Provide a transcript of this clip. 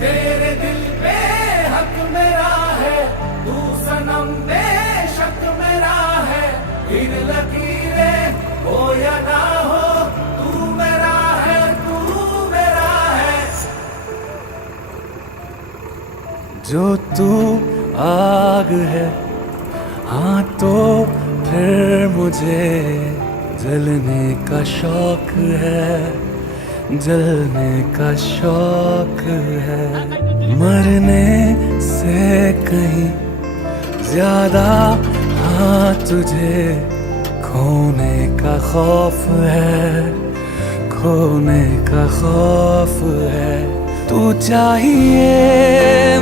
तेरे दिल पे हक मेरा है, तू सनम बेशक मेरा है। फिर लकीरें हो या ना हो, तू मेरा है, तू मेरा है। जो तू आग है, हाँ तो फिर मुझे जलने का शौक है, जलने का शौक है। मरने से कहीं ज्यादा हाँ तुझे खोने का खौफ है, खोने का खौफ है। तू चाहिए